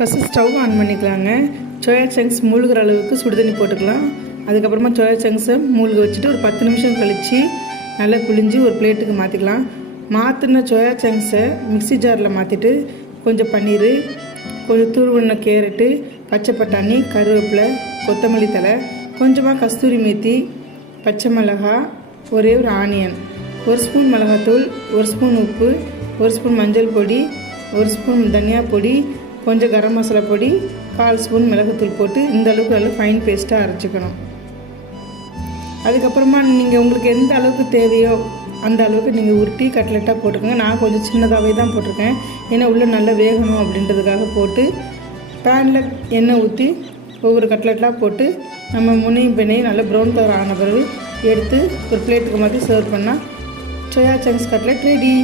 First stove on பண்ணிக்கலாங்க. Soya chunks மூழ்கிற அளவுக்கு சுடுதண்ணி போட்டுக்கலாம். அதுக்கப்புறமா சோயா சங்க்ஸை மூழ்க வச்சுட்டு ஒரு 10 நிமிஷம் கழித்து நல்லா புழிஞ்சு ஒரு பிளேட்டுக்கு மாற்றிக்கலாம். மாற்றின சோயா சங்க்ஸை மிக்ஸி ஜாரில் மாற்றிட்டு கொஞ்சம் பன்னீர், கொஞ்சம் துருவின கேரட்டு, பச்சை பட்டாணி, கருவேப்பிலை, கொத்தமல்லி தழை, கொஞ்சமாக கஸ்தூரி மேத்தி, பச்சை மிளகாய், ஒரே ஒரு ஆனியன், 1 ஸ்பூன் மிளகாத்தூள், 1 ஸ்பூன் உப்பு, 1 ஸ்பூன் மஞ்சள் பொடி, 1 ஸ்பூன் தனியா பொடி, கொஞ்சம் கரம் மசாலா பொடி, 1/4 ஸ்பூன் மிளகுத்தூள் போட்டு இந்த அளவுக்கு நல்லா ஃபைன் பேஸ்ட்டாக அரைச்சிக்கணும். அதுக்கப்புறமா நீங்கள் உங்களுக்கு எந்த அளவுக்கு தேவையோ அந்த அளவுக்கு நீங்கள் உருட்டி கட்லெட்டாக போட்டுக்கோங்க. நான் கொஞ்சம் சின்னதாகவே தான் போட்டிருக்கேன், ஏன்னா உள்ளே நல்லா வேகணும் அப்படின்றதுக்காக போட்டு பேனில் எண்ணெய் ஊற்றி ஒவ்வொரு கட்லெட்டாக போட்டு நம்ம முனையும் பெண்ணையும் நல்லா ப்ரௌன் கலர் ஆன பிறகு எடுத்து ஒரு பிளேட்டுக்கு மாதிரி சர்வ் பண்ணால் சோயா சங்க்ஸ் கட்லெட் ரெடி.